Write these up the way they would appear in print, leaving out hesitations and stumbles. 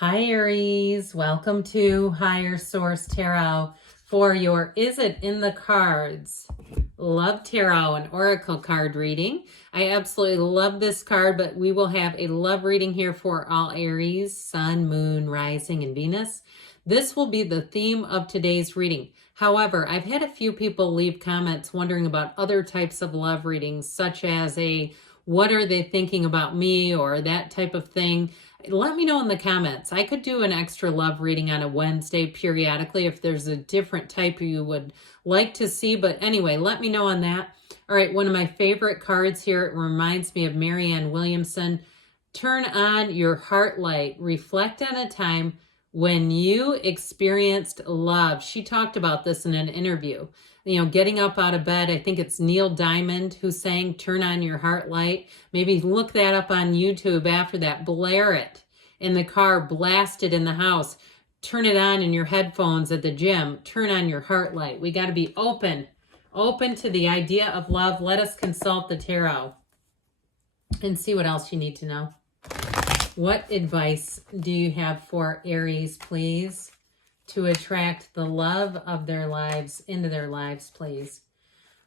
Hi Aries, welcome to Higher Source Tarot for your Is It in the Cards Love Tarot and Oracle card reading. I absolutely love this card, but we will have a love reading here for all Aries, Sun, Moon, Rising, and Venus. This will be the theme of today's reading. However, I've had a few people leave comments wondering about other types of love readings, such as what are they thinking about me or that type of thing. Let me know in the comments. I could do an extra love reading on a Wednesday periodically if there's a different type you would like to see. But anyway, let me know on that. All right, one of my favorite cards here. It reminds me of Marianne Williamson. Turn on your heart light. Reflect on a time when you experienced love. She talked about this in an interview. You know, getting up out of bed. I think it's Neil Diamond who sang Turn on Your Heart Light. Maybe look that up on YouTube after that. Blare it in the car, blast it in the house. Turn it on in your headphones at the gym. Turn on your heart light. We got to be open to the idea of love. Let us consult the tarot and see what else you need to know. What advice do you have for Aries, please, to attract the love of their lives into their lives, please?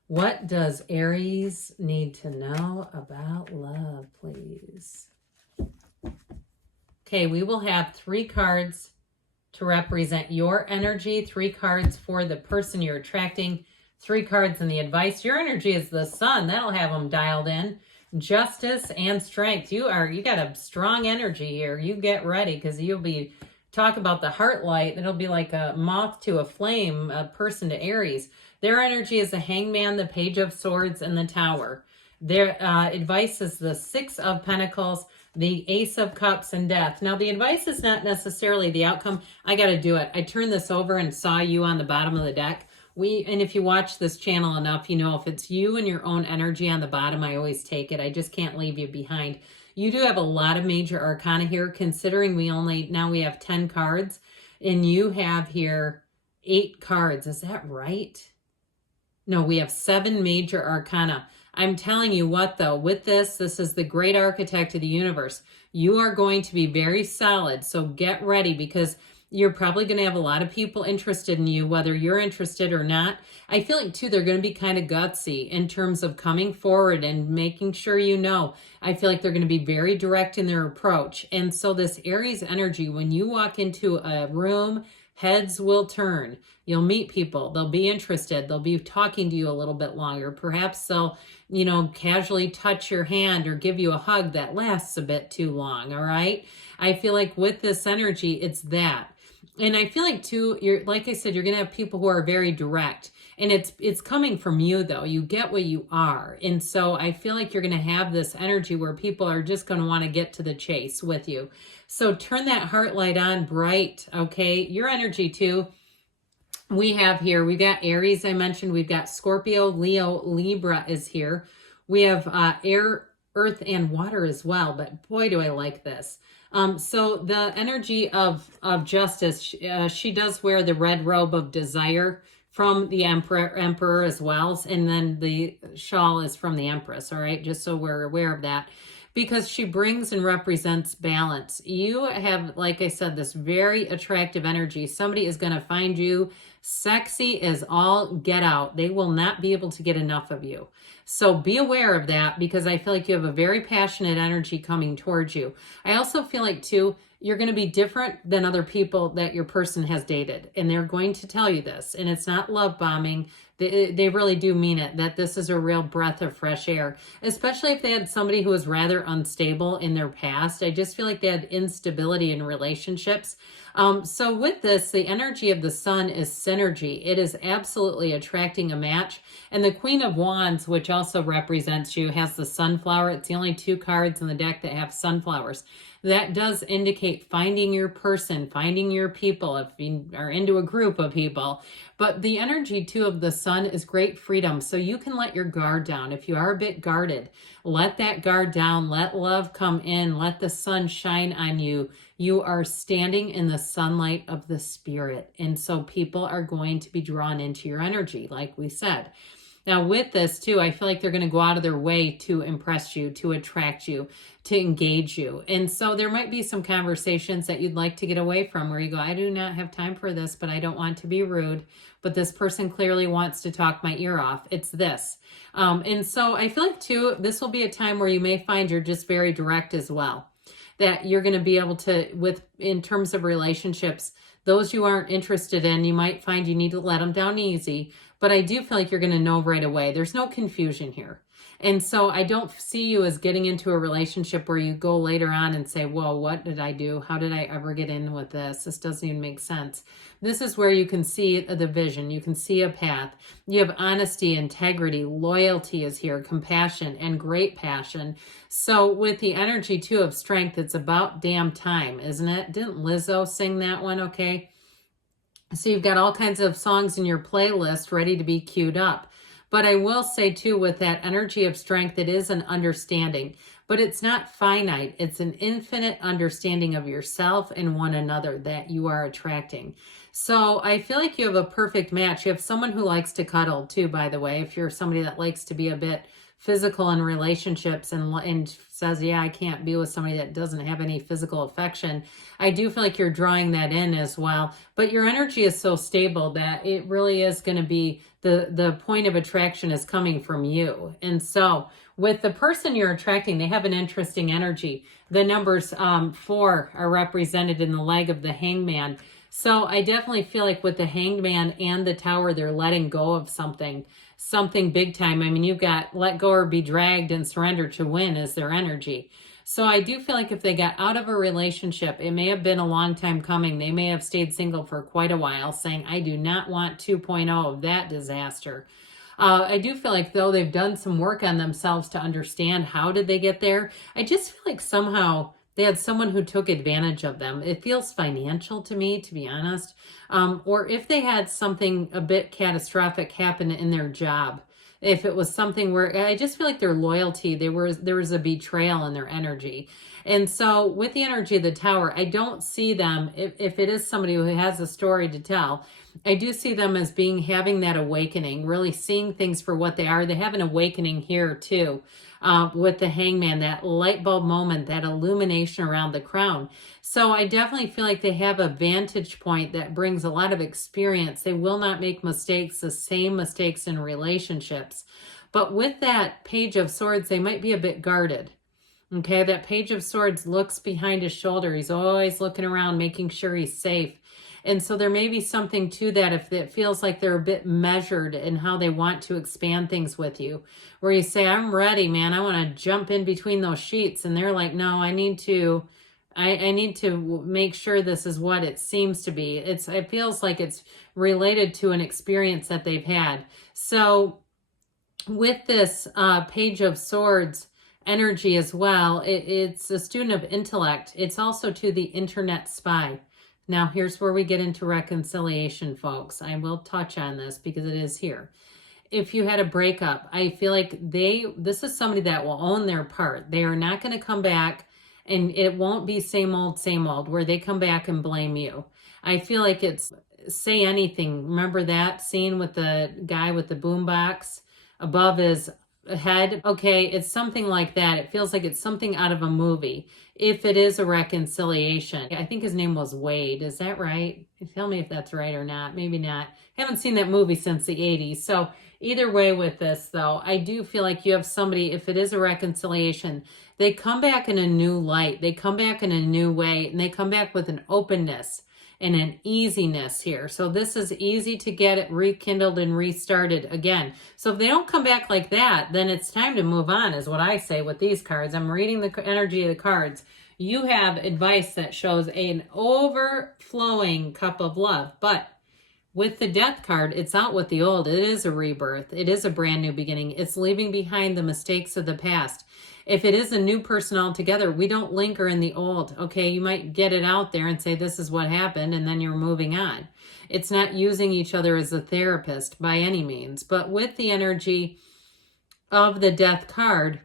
What does Aries need to know about love, please? Okay, we will have 3 cards to represent your energy, 3 cards for the person you're attracting, 3 cards in the advice. Your energy is the sun. That'll have them dialed in. Justice and strength. You got a strong energy here. You get ready because you'll be talk about the heart light. It'll be like a moth to a flame, a person to Aries. Their energy is the Hangman, the Page of Swords, and the Tower. Their advice is the 6 of Pentacles, the Ace of Cups, and Death. Now, the advice is not necessarily the outcome. I got to do it. I turned this over and saw you on the bottom of the deck. And if you watch this channel enough, you know if it's you and your own energy on the bottom, I always take it. I just can't leave you behind. You do have a lot of major arcana here, considering now we have 10 cards, and you have here 8 cards. Is that right? No, we have 7 major arcana. I'm telling you what, though, with this is the great architect of the universe. You are going to be very solid, so get ready, because you're probably going to have a lot of people interested in you, whether you're interested or not. I feel like, too, they're going to be kind of gutsy in terms of coming forward and making sure you know. I feel like they're going to be very direct in their approach. And so this Aries energy, when you walk into a room, heads will turn. You'll meet people. They'll be interested. They'll be talking to you a little bit longer. Perhaps they'll, casually touch your hand or give you a hug that lasts a bit too long, all right? I feel like with this energy, it's that. And I feel like, too, like I said, you're going to have people who are very direct. And it's coming from you, though. You get what you are. And so I feel like you're going to have this energy where people are just going to want to get to the chase with you. So turn that heart light on bright, okay? Your energy, too. We've got Aries, I mentioned. We've got Scorpio, Leo, Libra is here. We have air, earth, and water as well. But boy, do I like this. So the energy of justice, she does wear the red robe of desire from the emperor as well. And then the shawl is from the empress, all right? Just so we're aware of that. Because she brings and represents balance. You have, like I said, this very attractive energy. Somebody is going to find you sexy as all get out. They will not be able to get enough of you. So be aware of that, because I feel like you have a very passionate energy coming towards you. I also feel like, too, you're going to be different than other people that your person has dated. And they're going to tell you this. And it's not love bombing. They really do mean it, that this is a real breath of fresh air, especially if they had somebody who was rather unstable in their past. I just feel like they had instability in relationships. So with this, the energy of the sun is synergy. It is absolutely attracting a match. And the Queen of Wands, which also represents you, has the sunflower. It's the only 2 cards in the deck that have sunflowers. That does indicate finding your person, finding your people, if you are into a group of people. But the energy, too, of the sun is great freedom. So you can let your guard down. If you are a bit guarded, let that guard down. Let love come in. Let the sun shine on you. You are standing in the sunlight of the spirit. And so people are going to be drawn into your energy, like we said. Now with this too, I feel like they're going to go out of their way to impress you, to attract you, to engage you. And so there might be some conversations that you'd like to get away from where you go, I do not have time for this, but I don't want to be rude. But this person clearly wants to talk my ear off. It's this. And so I feel like too, this will be a time where you may find you're just very direct as well. That you're going to be able to, in terms of relationships, those you aren't interested in, you might find you need to let them down easy. But I do feel like you're going to know right away. There's no confusion here. And so I don't see you as getting into a relationship where you go later on and say, whoa, what did I do? How did I ever get in with this? This doesn't even make sense. This is where you can see the vision. You can see a path. You have honesty, integrity, loyalty is here, compassion, and great passion. So with the energy too of strength, it's about damn time, isn't it? Didn't Lizzo sing that one? Okay. So you've got all kinds of songs in your playlist ready to be queued up. But I will say too, with that energy of strength, it is an understanding, but it's not finite. It's an infinite understanding of yourself and one another that you are attracting. So I feel like you have a perfect match. You have someone who likes to cuddle too, by the way, if you're somebody that likes to be a bit physical in relationships and says, yeah, I can't be with somebody that doesn't have any physical affection. I do feel like you're drawing that in as well. But your energy is so stable that it really is going to be the point of attraction is coming from you. And so with the person you're attracting, they have an interesting energy. The numbers 4 are represented in the leg of the hangman. So I definitely feel like with the hanged man and the tower, they're letting go of something big time. I mean, you've got let go or be dragged and surrender to win is their energy. So I do feel like if they got out of a relationship, it may have been a long time coming. They may have stayed single for quite a while saying, I do not want 2.0 of that disaster. I do feel like though they've done some work on themselves to understand how did they get there. I just feel like somehow they had someone who took advantage of them. It feels financial to me, to be honest. Or if they had something a bit catastrophic happen in their job. If it was something where I just feel like their loyalty, there was a betrayal in their energy. And so with the energy of the tower, I don't see them, if it is somebody who has a story to tell, I do see them as having that awakening, really seeing things for what they are. They have an awakening here too. With the hangman, that light bulb moment, that illumination around the crown. So I definitely feel like they have a vantage point that brings a lot of experience. They will not make mistakes, the same mistakes in relationships. But with that Page of Swords, they might be a bit guarded. Okay, that Page of Swords looks behind his shoulder. He's always looking around, making sure he's safe. And so there may be something to that if it feels like they're a bit measured in how they want to expand things with you. Where you say, I'm ready, man. I want to jump in between those sheets. And they're like, no, I need to make sure this is what it seems to be. It feels like it's related to an experience that they've had. So with this Page of Swords energy as well, it's a student of intellect. It's also to the internet spy. Now, here's where we get into reconciliation, folks. I will touch on this because it is here. If you had a breakup, I feel like this is somebody that will own their part. They are not going to come back, and it won't be same old, where they come back and blame you. I feel like it's say anything. Remember that scene with the guy with the boombox above his head? Okay, it's something like that. It feels like it's something out of a movie. If it is a reconciliation, I think his name was Wade. Is that right? Tell me if that's right or not. Maybe not. I haven't seen that movie since the 80s. So either way with this, though, I do feel like you have somebody, if it is a reconciliation, they come back in a new light. They come back in a new way, and they come back with an openness and an easiness here. So this is easy to get it rekindled and restarted again. So if they don't come back like that, then it's time to move on, is what I say with these cards. I'm reading the energy of the cards. You have advice that shows an overflowing cup of love, but with the Death card, it's out with the old. It is a rebirth. It is a brand new beginning. It's leaving behind the mistakes of the past. If it is a new person altogether, we don't linger in the old. Okay, you might get it out there and say, this is what happened, and then you're moving on. It's not using each other as a therapist by any means. But with the energy of the Death card,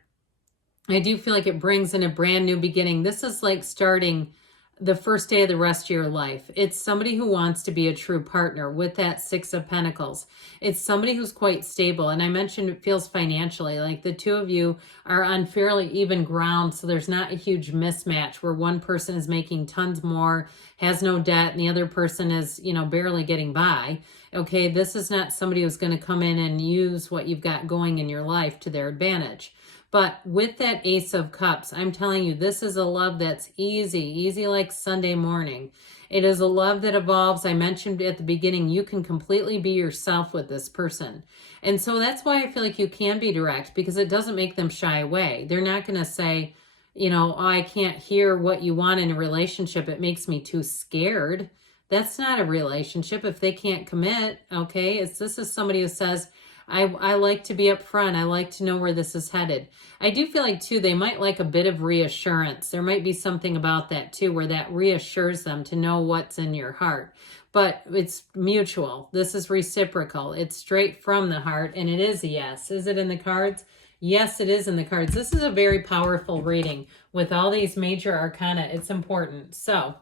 I do feel like it brings in a brand new beginning. This is like starting the first day of the rest of your life. It's somebody who wants to be a true partner with that Six of Pentacles. It's somebody who's quite stable. And I mentioned it feels financially like the two of you are on fairly even ground. So there's not a huge mismatch where one person is making tons more, has no debt, and the other person is, you know, barely getting by. Okay, this is not somebody who's going to come in and use what you've got going in your life to their advantage. But with that Ace of Cups, I'm telling you, this is a love that's easy like Sunday morning. It is a love that evolves. I mentioned at the beginning, you can completely be yourself with this person. And so that's why I feel like you can be direct, because it doesn't make them shy away. They're not going to say, you know, oh, I can't hear what you want in a relationship. It makes me too scared. That's not a relationship if they can't commit, okay? This is somebody who says, I like to be upfront. I like to know where this is headed. I do feel like, too, they might like a bit of reassurance. There might be something about that, too, where that reassures them to know what's in your heart. But it's mutual. This is reciprocal. It's straight from the heart, and it is a yes. Is it in the cards? Yes, it is in the cards. This is a very powerful reading. With all these major arcana, it's important. So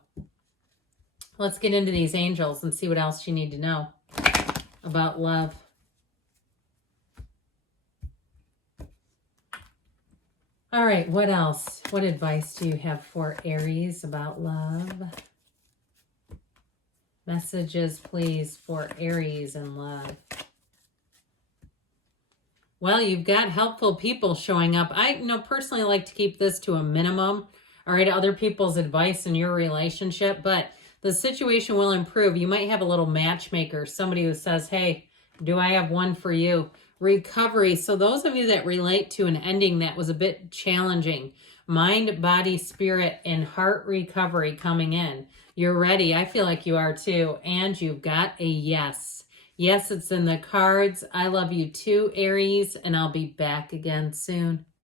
let's get into these angels and see what else you need to know about love. All right, what else? What advice do you have for Aries about love? Messages, please, for Aries and love. Well, you've got helpful people showing up. I personally like to keep this to a minimum. All right, other people's advice in your relationship, but the situation will improve. You might have a little matchmaker, somebody who says, hey, do I have one for you? Recovery. So those of you that relate to an ending that was a bit challenging, mind, body, spirit, and heart recovery coming in. You're ready. I feel like you are too. And you've got a yes. Yes, it's in the cards. I love you too, Aries, and I'll be back again soon.